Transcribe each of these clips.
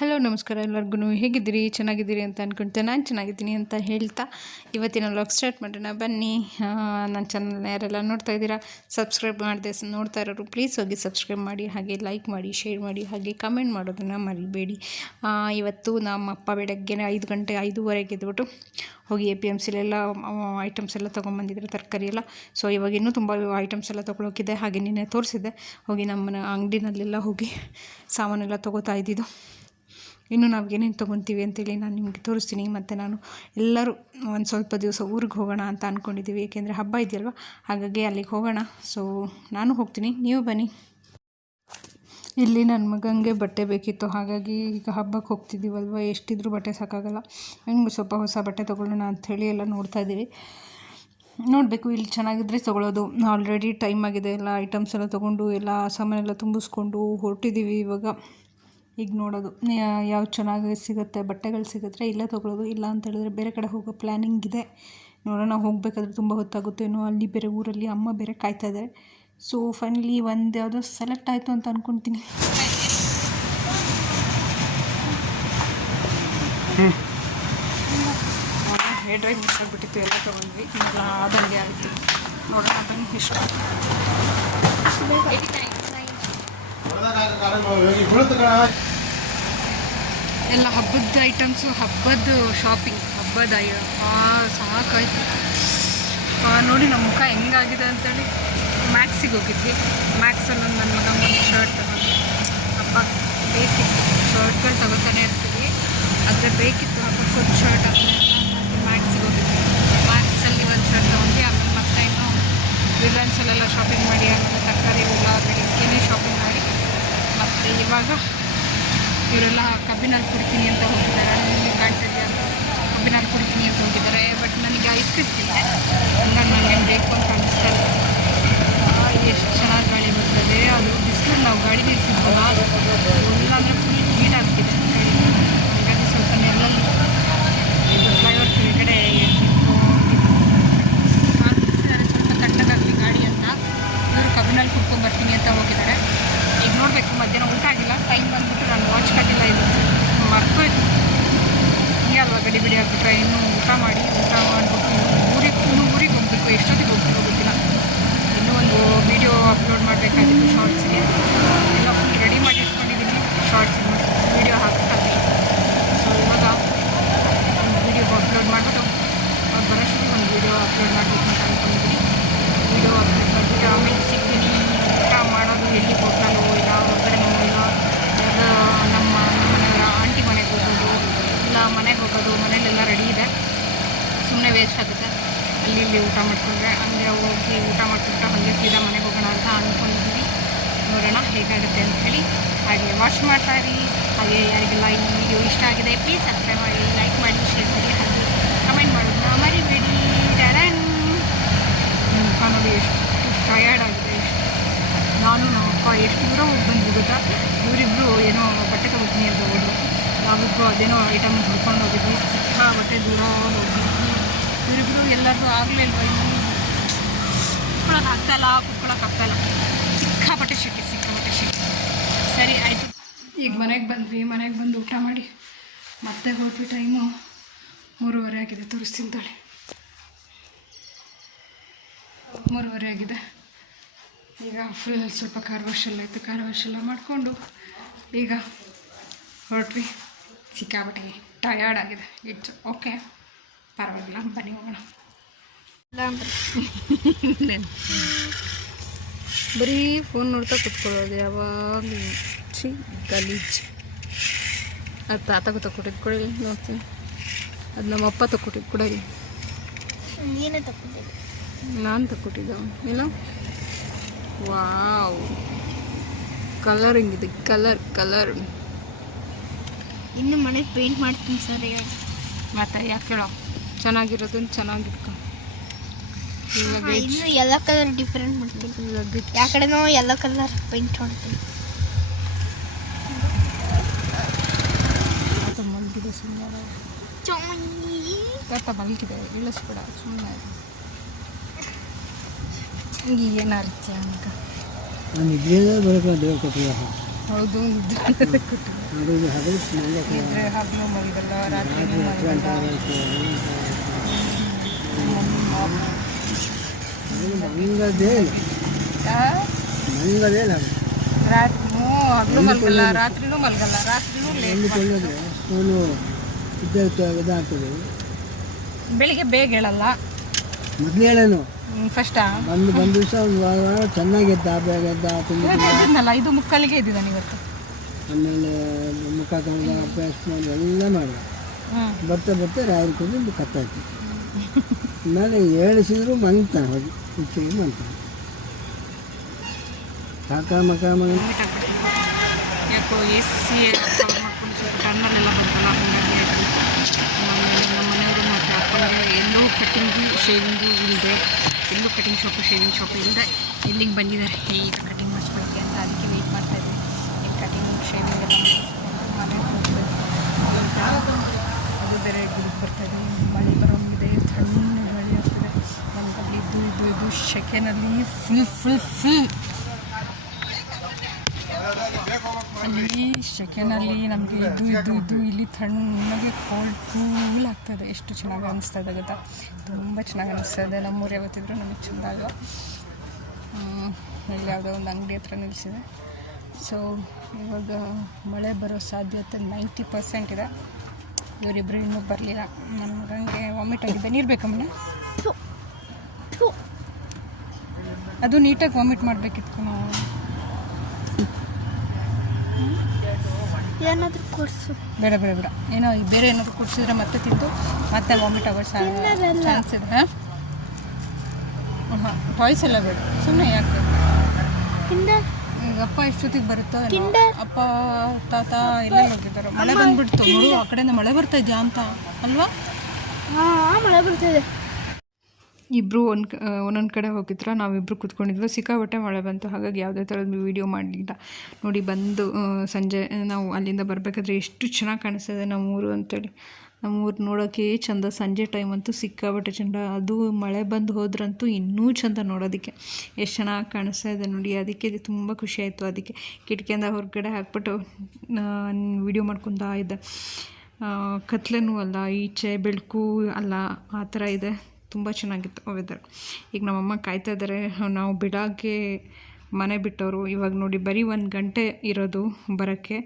Hello ನಮಸ್ಕಾರ ಎಲ್ಲರಿಗೂ ಹೇಗಿದ್ದೀರಿ ಚೆನ್ನಾಗಿದ್ದೀರಿ ಅಂತ ಅಂದ್ಕೊಳ್ತೇನೆ. ನಾನು ಚೆನ್ನಾಗಿದ್ದೀನಿ ಅಂತ ಹೇಳ್ತಾ ಇವತ್ತಿನ ವ್ಲಾಗ್ ಸ್ಟಾರ್ಟ್ ಮಾಡೋಣ ಬನ್ನಿ. ನನ್ನ ಚಾನಲ್ನ ಯಾರೆಲ್ಲ ನೋಡ್ತಾ ಇದ್ದೀರಾ, ಸಬ್ಸ್ಕ್ರೈಬ್ ಮಾಡದೆ ನೋಡ್ತಾ ಇರೋರು ಪ್ಲೀಸ್ ಹೋಗಿ ಸಬ್ಸ್ಕ್ರೈಬ್ ಮಾಡಿ, ಹಾಗೆ ಲೈಕ್ ಮಾಡಿ, ಶೇರ್ ಮಾಡಿ, ಹಾಗೆ ಕಮೆಂಟ್ ಮಾಡೋದನ್ನು ಮರಿಬೇಡಿ. ಇವತ್ತು ನಮ್ಮ ಅಪ್ಪ ಬೆಳಗ್ಗೆ 5 ಗಂಟೆ 5:15 ಎದ್ಬಿಟ್ಟು ಹೋಗಿ APMC ಐಟಮ್ಸ್ ಎಲ್ಲ ತೊಗೊಂಬಂದಿದ್ರು, ತರಕಾರಿ ಎಲ್ಲ. ಸೊ ಇವಾಗ ಇನ್ನೂ ತುಂಬ ಐಟಮ್ಸ್ ಎಲ್ಲ ತೊಗೊಳೋಕ್ಕಿದೆ. ಹಾಗೆ ನಿನ್ನೆ ತೋರಿಸಿದ್ದೆ, ಹೋಗಿ ನಮ್ಮ ಅಂಗಡಿನಲ್ಲೆಲ್ಲ ಹೋಗಿ ಸಾಮಾನೆಲ್ಲ ತೊಗೋತಾ ಇದ್ದಿದ್ದು. ಇನ್ನು ನಾವು ಏನೇನು ತೊಗೊತೀವಿ ಅಂತೇಳಿ ನಾನು ನಿಮಗೆ ತೋರಿಸ್ತೀನಿ. ಮತ್ತು ನಾನು ಎಲ್ಲರೂ ಒಂದು ಸ್ವಲ್ಪ ದಿವಸ ಊರಿಗೆ ಹೋಗೋಣ ಅಂತ ಅಂದ್ಕೊಂಡಿದ್ದೀವಿ, ಏಕೆಂದರೆ ಹಬ್ಬ ಇದೆಯಲ್ವ, ಹಾಗಾಗಿ ಅಲ್ಲಿಗೆ ಹೋಗೋಣ. ಸೊ ನಾನು ಹೋಗ್ತೀನಿ, ನೀವು ಬನ್ನಿ. ಇಲ್ಲಿ ನನ್ನ ಮಗನಿಗೆ ಬಟ್ಟೆ ಬೇಕಿತ್ತು, ಹಾಗಾಗಿ ಈಗ ಹಬ್ಬಕ್ಕೆ ಹೋಗ್ತಿದ್ದೀವಲ್ವ, ಎಷ್ಟಿದ್ರೂ ಬಟ್ಟೆ ಸಾಕಾಗಲ್ಲ. ಹೆಂಗೆ ಸ್ವಲ್ಪ ಹೊಸ ಬಟ್ಟೆ ತೊಗೊಳ್ಳೋಣ ಅಂಥೇಳಿ ಎಲ್ಲ ನೋಡ್ತಾ ಇದ್ದೀವಿ. ನೋಡಬೇಕು, ಇಲ್ಲಿ ಚೆನ್ನಾಗಿದ್ರೆ ತೊಗೊಳ್ಳೋದು. ಆಲ್ರೆಡಿ ಟೈಮ್ ಆಗಿದೆ, ಎಲ್ಲ ಐಟಮ್ಸ್ ಎಲ್ಲ ತೊಗೊಂಡು ಎಲ್ಲ ಸಾಮಾನೆಲ್ಲ ತುಂಬಿಸ್ಕೊಂಡು ಹೊರಟಿದ್ದೀವಿ. ಇವಾಗ ಈಗ ನೋಡೋದು ಯಾವ್ದು ಚೆನ್ನಾಗಿ ಸಿಗುತ್ತೆ, ಬಟ್ಟೆಗಳು ಸಿಗುತ್ತೆ ಇಲ್ಲೇ ತೊಗೊಳ್ಳೋದು. ಇಲ್ಲ ಅಂತ ಹೇಳಿದ್ರೆ ಬೇರೆ ಕಡೆ ಹೋಗೋ ಪ್ಲ್ಯಾನಿಂಗ್ ಇದೆ. ನೋಡೋಣ, ಹೋಗಬೇಕಾದ್ರೆ ತುಂಬ ಹೊತ್ತಾಗುತ್ತೇನೋ, ಅಲ್ಲಿ ಬೇರೆ ಊರಲ್ಲಿ ಅಮ್ಮ ಬೇರೆ ಕಾಯ್ತಾ ಇದ್ದಾರೆ. ಸೊ ಫೈನಲಿ ಒಂದು ಯಾವುದೋ ಸೆಲೆಕ್ಟ್ ಆಯಿತು ಅಂತ ಅಂದ್ಕೊಳ್ತೀನಿ. ಹೇರ್ ಡ್ರೈ ಮಿಸ್ ಆಗಿಬಿಟ್ಟಿತ್ತು, ಎಲ್ಲ ತೊಗೊಂಡ್ವಿ, ಎಲ್ಲ ಆದಂಗೆ ಆಯಿತು. ನೋಡೋಣ ಬನ್ನಿ ಇಷ್ಟು ಎಲ್ಲ ಹಬ್ಬದ ಐಟಮ್ಸು, ಹಬ್ಬದ ಶಾಪಿಂಗ್, ಹಬ್ಬದ ಸಾಕಾಯಿತು. ನೋಡಿ ನಮ್ಮ ಮುಖ ಹೆಂಗಾಗಿದೆ ಅಂತೇಳಿ ಮ್ಯಾಕ್ಸಿಗೆ ಹೋಗಿದ್ವಿ. ಮ್ಯಾಕ್ಸಲ್ಲಿ ನನ್ನ ಮಗಂಗೆ ಒಂದು ಶರ್ಟ್ ತಗೊಂಡು, ಹಬ್ಬ ಬೇಕಿತ್ತು, ಶರ್ಟ್ಗಳು ತಗೋತಾನೆ ಇರ್ತೀವಿ, ಆದರೆ ಬೇಕಿತ್ತು ಹಬ್ಬಕ್ಕೆ ಒಂದು ಶರ್ಟ್ ಅಂತ ಮ್ಯಾಕ್ಸಿಗೆ ಹೋಗಿದ್ವಿ. ಮ್ಯಾಕ್ಸಲ್ಲಿ ಒಂದು ಶರ್ಟ್ ತೊಗೊಂಡು ಆಮೇಲೆ ಮತ್ತೆ ಇನ್ನೂ ರಿಲಯನ್ಸಲ್ಲೆಲ್ಲ ಶಾಪಿಂಗ್ ಮಾಡಿ, ಆಮೇಲೆ ತರಕಾರಿ ಉಳ್ಳಾಗಡ್ಡಿ ಏನೇ ಶಾಪಿಂಗ್ ಮಾಡಿ, ಮತ್ತು ಇವಾಗ ಇವರೆಲ್ಲ ಕಬ್ಬಿನಲ್ಲಿ ಕುಡಿತೀನಿ ಅಂತ ಹೋಗಿದ್ದಾರೆ. ನಿಮಗೆ ಕಾಣ್ತಿದೆ ಅಂತ ಕಬ್ಬಿನಲ್ಲಿ ಕುಡಿತೀನಿ ಅಂತ ಹೋಗಿದ್ದಾರೆ. ಬಟ್ ನನಗೆ ಐಸ್ ಕ್ರೀಮ್ ತಿಂದೆ, ಹಂಗಾಗಿ ನನಗೇನು ಬೇಕು ಅಂತ ಅನಿಸ್ತಾ ಇಲ್ಲ. ಎಷ್ಟು ಚೆನ್ನಾಗಿ ಗಾಳಿ ಬರ್ತದೆ, ಅದು ಬಿಸಿಲು ನಾವು ಗಾಡಿ ನಿಲ್ಲಿಸಿದ್ವಲ್ಲ, ಇಲ್ಲ ಅಂದರೆ ಫುಲ್ ಹೀಟ್ ಆಗ್ತಿದೆ ಗಾಡಿ. ಹಾಗಾಗಿ ಸ್ವಲ್ಪ ನೆರಳಲ್ಲಿ ಇದು ಫ್ಲೈಓವರ್ ಕೆಳಗಡೆ ಸ್ವಲ್ಪ ತಣ್ಣಗಾಗಲಿ ಗಾಡಿ ಅಂತ ಇವರು ಕಬ್ಬಿನಲ್ಲಿ ಕುಡ್ಕೊಂಡ್ಬರ್ತೀನಿ ಅಂತ ಹೋಗಿದ್ದಾರೆ. ಈಗ ನೋಡಬೇಕು, ಮಧ್ಯಾಹ್ನ ಊಟ ಆಗಿಲ್ಲ, ಟೈಮ್ ಬಂದುಬಿಟ್ಟು ನಾನು ವಾಚ್ ಕಟ್ಟಿಲ್ಲ, ಇದು ಮರ್ತೋಯ್ತು. ಹೀಗಲ್ವ ಗಡಿ ಬಿಡಿ ಆಗಿಬಿಟ್ರೆ ಇನ್ನೂ ಊಟ ಮಾಡಿಬಿಟ್ಟು ಊರಿಗೆ ಹೋಗಬೇಕು. ಎಷ್ಟೊತ್ತಿಗೆ ಹೋಗ್ತೀನೋ ಗೊತ್ತಿಲ್ಲ. ಇನ್ನೂ ಒಂದು ವೀಡಿಯೋ ಅಪ್ಲೋಡ್ ಮಾಡಬೇಕಾಗಿತ್ತು ಶಾರ್ಟ್ಸ್ಗೆ, ಎಲ್ಲ ಫುಲ್ ರೆಡಿ ಮಾಡಿ ಇಟ್ಕೊಂಡಿದ್ದೀನಿ. ಶಾರ್ಟ್ಸ್ ವೀಡಿಯೋ ಹಾಕಿ ಸೊ ಇವಾಗ ಒಂದು ವೀಡಿಯೋ ಅಪ್ಲೋಡ್ ಮಾಡಿಬಿಟ್ಟು ಅವ್ರು ಬರೋಷ್ಟು ಒಂದು ವೀಡಿಯೋ ಅಪ್ಲೋಡ್ ಮಾಡಬೇಕು ಅಂತ ಅಂದ್ಕೊಂಡಿದ್ದೀನಿ. ವೀಡಿಯೋ ಅಪ್ಲೋಡ್ ಮಾಡಿ ಆಮೇಲೆ ಸಿಗ್ತೀನಿ. ಊಟ ಮಾಡೋದು ಎಲ್ಲಿ ಹೋಟೆಲು ಇಲ್ಲ ಹೊರಗಡೆನೋ ಇಲ್ಲ ನಮ್ಮ ಮನೆಯವರ ಆಂಟಿ ಮನೆಗೆ ಹೋಗೋದು, ಇಲ್ಲ ಮನೆಗೆ ಹೋಗೋದು. ಮನೇಲೆಲ್ಲ ರೆಡಿ ಇದೆ, ಸುಮ್ಮನೆ ವೇಸ್ಟ್ ಆಗುತ್ತೆ ಅಲ್ಲಿ ಇಲ್ಲಿ ಊಟ ಮಾಡಿಕೊಂಡ್ರೆ. ಹಂಗೆ ಹೋಗಿ ಊಟ ಮಾಡ್ಕೊಂಡ್ರೆ ಹಾಗೆ ಸೀದಾ ಮನೆಗೆ ಹೋಗೋಣ ಅಂತ ಅಂದ್ಕೊಂಡಿದ್ದೀವಿ. ನೋಡೋಣ ಹೇಗಾಗುತ್ತೆ ಅಂಥೇಳಿ. ಹಾಗೆ ವಾಚ್ ಮಾಡ್ತಾ ಇರಿ. ಹಾಗೆ ಯಾರಿಗೆಲ್ಲ ಈ ವಿಡಿಯೋ ಇಷ್ಟ ಆಗಿದೆ ಪ್ಲೀಸ್ ಸಬ್ಸ್ಕ್ರೈಬ್ ಮಾಡಿ, ಲೈಕ್ ಮಾಡಿ, ಶೇರ್ ಮಾಡಿ, ಹಾಗೆ ಕಮೆಂಟ್ ಮಾಡೋದನ್ನ ಮರಿಬೇಡಿ. ಮುಖ ನೋಡಿ ಎಷ್ಟು ಟಯರ್ಡ್ ಆಗಿದೆ. ನಾನು ನಮ್ಮ ಅಪ್ಪ ಎಷ್ಟು ದೂರ ಹೋಗಿ ಬಂದ್ವಿ ಗೊತ್ತಾ. ಇವರಿಬ್ಬರು ಏನೋ ಬಟ್ಟೆ ತೊಗೋತೀನಿ ಅಂತ ಹೋದ್ರು, ನಾವಿಬ್ಬರು ಅದೇನೋ ಐಟಮ್ ಹುಡ್ಕೊಂಡು ಹೋಗಿದ್ವಿ. ಬಟ್ಟೆ ದೂರ ಹೋಗಿದ್ವಿ. ಇವರಿಬ್ಬರು ಎಲ್ಲರಿಗೂ ಆಗಲಿಲ್ವ, ಇನ್ನು ಕುತ್ಕೊಳ್ಳೋಕ್ಕಾಗ್ತಾಯಿಲ್ಲ. ಸಿಕ್ಕಾಪಟ್ಟೆ ಶೆಕೆ. ಸರಿ ಆಯಿತು, ಈಗ ಮನೆಗೆ ಬಂದ್ವಿ. ಮನೆಗೆ ಬಂದು ಊಟ ಮಾಡಿ ಮತ್ತೆ ಹೋದ್ವಿ. ಟೈಮು 3:30 ಆಗಿದೆ, ತೋರಿಸ್ತೀನಿ ತಾಳಿ. 3:30 ಆಗಿದೆ. ಈಗ ಫುಲ್ ಸ್ವಲ್ಪ ಕಾರ್ ವಾಶ್ ಎಲ್ಲ ಇತ್ತು, ಕಾರ್ ವಾಶ್ ಎಲ್ಲ ಮಾಡಿಕೊಂಡು ಈಗ ಹೊರಟ್ವಿ. ಸಿಕ್ಕಾಪಟ್ಟೆ ಟಯರ್ಡ್ ಆಗಿದೆ. ಇಟ್ಸ್ ಓಕೆ, ಪರವಾಗಿಲ್ಲ, ಬನ್ನಿ ಹೋಗೋಣ. ಬರೀ ಫೋನ್ ನೋಡ್ತಾ ಕುತ್ಕೊಳ್ಳೋದು ಯಾವಾಗಲೂ. ಗಲೀಜು. ಅದು ತಾತ ತಗೊಟ್ಟಿದ್ದು ಕೊಡಿ, ನೋಡ್ತೀನಿ. ಅದು ನಮ್ಮಪ್ಪ ತಗೊಟ್ಟಿದ್ದು ಕೊಡಿ. ನೀನೇ ತಗೊಂಡಿದ್ದೆ? ನಾನು ತಗೊಟ್ಟಿದ್ದ ಇಲ್ಲ. ವಾವ್, ಕಲರ್ ಹೆಂಗಿದೆ, ಕಲರ್. ಇನ್ನು ಮನೆಗೆ ಪೇಂಟ್ ಮಾಡ್ತೀನಿ ಸರ್. ಮತ್ತೆ ಯಾಕೆ ಹೇಳೋ, ಚೆನ್ನಾಗಿರೋದನ್ನು ಚೆನ್ನಾಗಿಟ್ಕೊ. ಇನ್ನು ಎಲ್ಲ ಕಲರ್ ಡಿಫ್ರೆಂಟ್ ಮಾಡ್ತೀನಿ. ಯಾವ ಕಡೆನೋ ಎಲ್ಲ ಕಲರ್ ಪೇಂಟ್ ಮಾಡ್ತೀನಿ. ಮಲಗಿದೆ ಸುಮ್ಮನೆ, ತಾತ ಮಲಗಿದೆ, ಇಳಿಸ್ಬಿಡ ಸುಮ್ಮನೆ. ಹಿಂಗೆ ಏನಾಗುತ್ತೆ ಅಂತ ನಾನು ಇದ್ದೇ ಬರೋಕ್ಕೆ ದೇವ್ರ ಕೊಟ್ಟಿಲ್ಲ. ಹೌದು ಅದು ಹಗಲು ಇದ್ರೆ ಹಗಲು ಮಲಗಲ್ಲ ರಾತ್ರಿನೂ ಮಲಗಲ್ಲ. ಮಂಗದೇ ಮಂಗದೇ ರಾತ್ರಿನೂ ಹಗಲು ಮಲಗಲ್ಲ ರಾತ್ರಿನೂ ಮಲಗಲ್ಲ ರಾತ್ರಿನೂ ಅಂದುಕೊಳ್ಳಿದ್ರೆ ಫೋನು ಇದಾಗ್ತದೆ. ಬೆಳಿಗ್ಗೆ ಬೇಗ ಹೇಳಲ್ಲ. ಮೊದಲು ಹೇಳೇನು ಫಸ್ಟಾ ಬಂದು ದಿವಸ ಚೆನ್ನಾಗಿದ್ದ ಬೇಗ ಎದ್ದ ತುಂಬ ಎದ್ದಿದ್ನಲ್ಲ 5:45ಗೆ ಎದ್ದಿದ್ದಾನೆ ಇವತ್ತು. ಆಮೇಲೆ ಮುಖ ತೊಳೆದ ಪೇಸ್ಟ್ ಮಾಡಿ ಎಲ್ಲ ಮಾಡಿದ. ಬರ್ತಾ ಬರ್ತಾ ರಾಯಲ್ ಕೂದಿ ಕತ್ತಾಯ್ತು. ಆಮೇಲೆ ಹೇಳಿಸಿದ್ರು ಮಂಗ್ತಾನೆ ಹೋಗಿ ಹುಚ್ಚಿಗೆ ಮಂಗ್ತಾನೆ ಕಾಕ ಮಕ ಯಾಕೋ ಎಸಿ ಮಾಡ್ಕೊಂಡು ಸ್ವಲ್ಪ ಟರ್ನಲ್ಲೆಲ್ಲ ಬಂತಲ್ಲ ಹಾಗಾಗಿ ನಮ್ಮ ಮನೆಯವರು ಮತ್ತು ಅಪ್ಪನಿಗೆ ಎಲ್ಲೂ ಕಟ್ಟಿಂಗು ಶೇವಿಂಗು ಇಲ್ಲದೆ ಎಲ್ಲೂ ಕಟಿಂಗ್ ಶೇವಿಂಗ್ ಇಲ್ಲದೆ ಇಲ್ಲಿಗೆ ಬಂದಿದ್ದಾರೆ ಈಗ ಕಟಿಂಗ್ ಮಾಡಿಸ್ಕೊಳ್ಳೋಕ್ಕೆ ಅಂತ. ಅದಕ್ಕೆ ವೆಯ್ಟ್ ಮಾಡ್ತಾಯಿದ್ವಿ. ಇಲ್ಲಿ ಕಟಿಂಗ್ ಶೇವಿಂಗ್ ಎಲ್ಲ ಮನೆಗೆ ಹೋಗ್ತದೆ. ಅದು ಬೇರೆ ಗುಡಿಗೆ ಬರ್ತಾಯಿದೆ. ಮಳೆ ಬರೋಂಗಿದೆ, ತಣ್ಣಗೆ ಮಳೆ ಆಗ್ತದೆ. ನಮ್ಗಲ್ಲಿ ಇದು ಸೆಕೆನಲ್ಲಿ ಫುಲ್ ಅಲ್ಲಿ ಸೆಕೆನಲ್ಲಿ ನಮಗೆ ಇದು ಇಲ್ಲಿ ತಣ್ಣಗೆ ಕೂಲ್ ಆಗ್ತದೆ. ಎಷ್ಟು ಚೆನ್ನಾಗಿ ಅನಿಸ್ತದೆ ಗೊತ್ತಾ, ತುಂಬ ಚೆನ್ನಾಗಿ ಅನಿಸ್ತದೆ. ನಮ್ಮೂರು ಯಾವತ್ತಿದ್ರು ನಮಗೆ ಚೆಂದ ಅಲ್ವಾ. ಇಲ್ಲಿ ಯಾವುದೋ ಒಂದು ಅಂಗಡಿ ಹತ್ರ ನಿಲ್ಲಿಸಿದೆ. ಸೊ ಇವಾಗ ಮಳೆ ಬರೋ ಸಾಧ್ಯತೆ 90% ಇದೆ. ಇವರಿಬ್ಬರು ಇನ್ನೂ ಬರಲಿಲ್ಲ. ನನ್ನ ಮಗನಿಗೆ ವಾಮಿಟ್ ಆಗಿದೆ. ನೀರು ಬೇಕಮ್ಮನೆ? ಅದು ನೀಟಾಗಿ ವಾಮಿಟ್ ಮಾಡಬೇಕಿತ್ತು. ನಾವು ಏನಾದರೂ ಕೊಡಿಸು. ಬೇಡ ಏನೋ ಬೇರೆ ಏನಾದರೂ ಕುಡಿಸಿದ್ರೆ ಮತ್ತೆ ತಿಂದು ಮತ್ತೆ ವಾಮಿಟ್ ಆಗೋ ಚಾನ್ಸ್ ಇದೆ. ಹಾಂ ಟಾಯ್ಸ್ ಎಲ್ಲ ಬೇಡ, ಸುಮ್ಮನೆ ಯಾಕೆ ಈಗ ಅಪ್ಪ ಎಷ್ಟೊತ್ತಿಗೆ ಬರುತ್ತೋ ಅಪ್ಪ ತಾತ ಎಲ್ಲ ಹೋಗಿದ್ದಾರೆ. ಮಳೆ ಬಂದ್ಬಿಡ್ತು ನೋಡು, ಆ ಕಡೆಯಿಂದ ಮಳೆ ಬರ್ತಾ ಇದೆಯಾ ಅಂತ ಅಲ್ವಾ? ಹಾಂ ಮಳೆ ಬರ್ತಿದೆ. ಇಬ್ಬರು ಒಂದೊಂದು ಕಡೆ ಹೋಗಿದ್ರು. ನಾವಿಬ್ಬರು ಕೂತ್ಕೊಂಡಿದ್ವಿ. ಸಿಕ್ಕಾಪಟ್ಟೆ ಮಳೆ ಬಂತು. ಹಾಗಾಗಿ ಯಾವುದೇ ಥರದ ವೀಡಿಯೋ ಮಾಡಲಿಲ್ಲ. ನೋಡಿ ಬಂದು ಸಂಜೆ ನಾವು ಅಲ್ಲಿಂದ ಬರಬೇಕಾದ್ರೆ ಎಷ್ಟು ಚೆನ್ನಾಗಿ ಕಾಣಿಸ್ತದೆ ನಮ್ಮೂರು ಅಂತೇಳಿ. ನಮ್ಮೂರು ನೋಡೋಕ್ಕೆ ಚೆಂದ. ಸಂಜೆ ಟೈಮ್ ಅಂತೂ ಸಿಕ್ಕಾಪಟ್ಟೆ ಚೆಂದ. ಅದು ಮಳೆ ಬಂದು ಹೋದ್ರಂತೂ ಇನ್ನೂ ಚೆಂದ ನೋಡೋದಕ್ಕೆ. ಎಷ್ಟು ಚೆನ್ನಾಗಿ ಕಾಣಿಸ್ತಾ ಇದೆ ನೋಡಿ. ಅದಕ್ಕೆ ತುಂಬ ಖುಷಿಯಾಯಿತು. ಅದಕ್ಕೆ ಕಿಟಕಿಯಿಂದ ಹೊರಗಡೆ ಹಾಕ್ಬಿಟ್ಟು ವೀಡಿಯೋ ಮಾಡ್ಕೊತಾ ಇದ್ದೆ. ಕತ್ಲೆನೂ ಅಲ್ಲ, ಈಚೆ ಬೆಳಕು ಅಲ್ಲ, ಆ ಥರ ಇದೆ. ತುಂಬ ಚೆನ್ನಾಗಿತ್ತು ವೆದರ್. ಈಗ ನಮ್ಮಮ್ಮ ಕಾಯ್ತಾ ಇದ್ದಾರೆ. ನಾವು ಬೆಳಗ್ಗೆ ಮನೆ ಬಿಟ್ಟವರು. ಇವಾಗ ನೋಡಿ ಬರೀ 1 ಗಂಟೆ ಇರೋದು ಬರೋಕ್ಕೆ.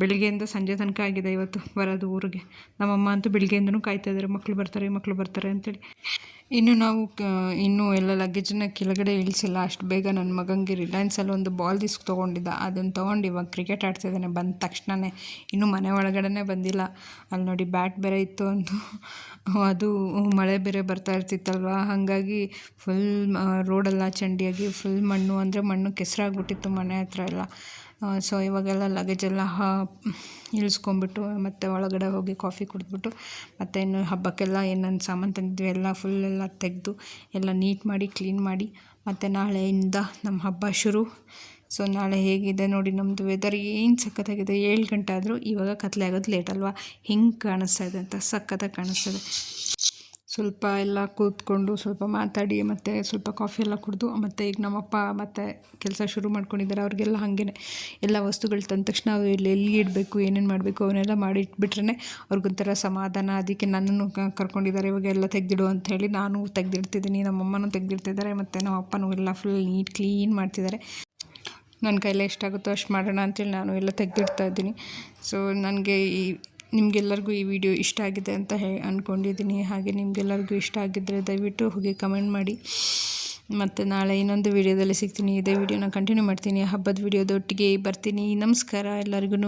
ಬೆಳಗ್ಗೆಯಿಂದ ಸಂಜೆ ತನಕ ಆಗಿದೆ ಇವತ್ತು ಬರೋದು ಊರಿಗೆ. ನಮ್ಮಮ್ಮ ಅಂತೂ ಬೆಳಗ್ಗೆಯಿಂದನೂ ಕಾಯ್ತಾ ಇದ್ದಾರೆ, ಮಕ್ಕಳು ಬರ್ತಾರೆ ಅಂತೇಳಿ. ಇನ್ನು ನಾವು ಇನ್ನೂ ಎಲ್ಲ ಲಗೇಜನ್ನ ಕೆಳಗಡೆ ಇಳಿಸಿಲ್ಲ ಅಷ್ಟು ಬೇಗ. ನನ್ನ ಮಗನಿಗೆ ರಿಲಯನ್ಸಲ್ಲಿ ಒಂದು ಬಾಲ್ ದಿಸ್ಕ್ ತೊಗೊಂಡಿದ್ದ. ಅದನ್ನು ತೊಗೊಂಡು ಇವಾಗ ಕ್ರಿಕೆಟ್ ಆಡ್ತಿದ್ದಾನೆ ಬಂದ ತಕ್ಷಣವೇ. ಇನ್ನೂ ಮನೆ ಒಳಗಡೆ ಬಂದಿಲ್ಲ. ಅಲ್ಲಿ ನೋಡಿ ಬ್ಯಾಟ್ ಬೇರೆ ಇತ್ತು ಅಂದು. ಅದು ಮಳೆ ಬೇರೆ ಬರ್ತಾ ಇರ್ತಿತ್ತಲ್ವ, ಹಾಗಾಗಿ ಫುಲ್ ರೋಡೆಲ್ಲ ಚಂಡಿಯಾಗಿ ಫುಲ್ ಮಣ್ಣು, ಅಂದರೆ ಮಣ್ಣು ಕೆಸರಾಗ್ಬಿಟ್ಟಿತ್ತು ಮನೆ ಹತ್ರ ಎಲ್ಲ. ಸೊ ಇವಾಗೆಲ್ಲ ಲಗೇಜೆಲ್ಲ ಇಳಿಸ್ಕೊಂಬಿಟ್ಟು ಮತ್ತೆ ಒಳಗಡೆ ಹೋಗಿ ಕಾಫಿ ಕುಡಿದ್ಬಿಟ್ಟು ಮತ್ತು ಇನ್ನು ಹಬ್ಬಕ್ಕೆಲ್ಲ ಏನೇನು ಸಾಮಾನು ತಂದಿದ್ವಿ ಎಲ್ಲ ಫುಲ್ಲೆಲ್ಲ ತೆಗೆದು ಎಲ್ಲ ನೀಟ್ ಮಾಡಿ ಕ್ಲೀನ್ ಮಾಡಿ ಮತ್ತು ನಾಳೆಯಿಂದ ನಮ್ಮ ಹಬ್ಬ ಶುರು. ಸೊ ನಾಳೆ ಹೇಗಿದೆ ನೋಡಿ. ನಮ್ಮದು ವೆದರ್ ಏನು ಸಖತ್ತಾಗಿದೆ. 7 ಗಂಟೆ ಆದರೂ ಇವಾಗ ಕತ್ಲೆ ಆಗೋದು ಲೇಟ್ ಅಲ್ವಾ. ಹಿಂಗೆ ಕಾಣಿಸ್ತಾ ಇದೆ ಅಂತ ಸಖತ್ತಾಗಿ ಕಾಣಿಸ್ತದೆ. ಸ್ವಲ್ಪ ಎಲ್ಲ ಕೂತ್ಕೊಂಡು ಸ್ವಲ್ಪ ಮಾತಾಡಿ ಮತ್ತು ಸ್ವಲ್ಪ ಕಾಫಿ ಎಲ್ಲ ಕುಡಿದು ಮತ್ತು ಈಗ ನಮ್ಮಪ್ಪ ಮತ್ತು ಕೆಲಸ ಶುರು ಮಾಡ್ಕೊಂಡಿದ್ದಾರೆ. ಅವ್ರಿಗೆಲ್ಲ ಹಾಗೇ ಎಲ್ಲ ವಸ್ತುಗಳು ತಂದ ತಕ್ಷಣ ಅವ್ರು ಎಲ್ಲಿ ಇಡಬೇಕು, ಏನೇನು ಮಾಡಬೇಕು ಅವನ್ನೆಲ್ಲ ಮಾಡಿ ಇಟ್ಬಿಟ್ರೆ ಅವ್ರಿಗೊಂಥರ ಸಮಾಧಾನ. ಅದಕ್ಕೆ ನನ್ನನ್ನು ಕರ್ಕೊಂಡಿದ್ದಾರೆ ಇವಾಗ ಎಲ್ಲ ತೆಗೆದಿಡು ಅಂಥೇಳಿ. ನಾನು ತೆಗೆದಿಡ್ತಿದ್ದೀನಿ, ನಮ್ಮಮ್ಮನೂ ತೆಗೆದಿಡ್ತಿದ್ದಾರೆ ಮತ್ತು ನಮ್ಮ ಅಪ್ಪನೂ ಎಲ್ಲ ಫುಲ್ ನೀಟ್ ಕ್ಲೀನ್ ಮಾಡ್ತಿದ್ದಾರೆ. ನನ್ನ ಕೈಲೇ ಎಷ್ಟಾಗುತ್ತೋ ಅಷ್ಟು ಮಾಡೋಣ ಅಂತೇಳಿ ನಾನು ಎಲ್ಲ ತೆಗೆದಿಡ್ತಾ ಇದ್ದೀನಿ. ಸೊ ನನಗೆ ನಿಮಗೆಲ್ಲರಿಗೂ ಈ ವಿಡಿಯೋ ಇಷ್ಟ ಆಗಿದೆ ಅಂತ ಅಂದ್ಕೊಂಡಿದ್ದೀನಿ. ಹಾಗೆ ನಿಮಗೆಲ್ಲರಿಗೂ ಇಷ್ಟ ಆಗಿದ್ದರೆ ದಯವಿಟ್ಟು ಹೋಗಿ ಕಮೆಂಟ್ ಮಾಡಿ. ಮತ್ತು ನಾಳೆ ಇನ್ನೊಂದು ವಿಡಿಯೋದಲ್ಲಿ ಸಿಗ್ತೀನಿ. ಇದೇ ವಿಡಿಯೋನ ಕಂಟಿನ್ಯೂ ಮಾಡ್ತೀನಿ. ಹಬ್ಬದ ವಿಡಿಯೋದೊಟ್ಟಿಗೆ ಬರ್ತೀನಿ. ನಮಸ್ಕಾರ ಎಲ್ಲರಿಗೂ.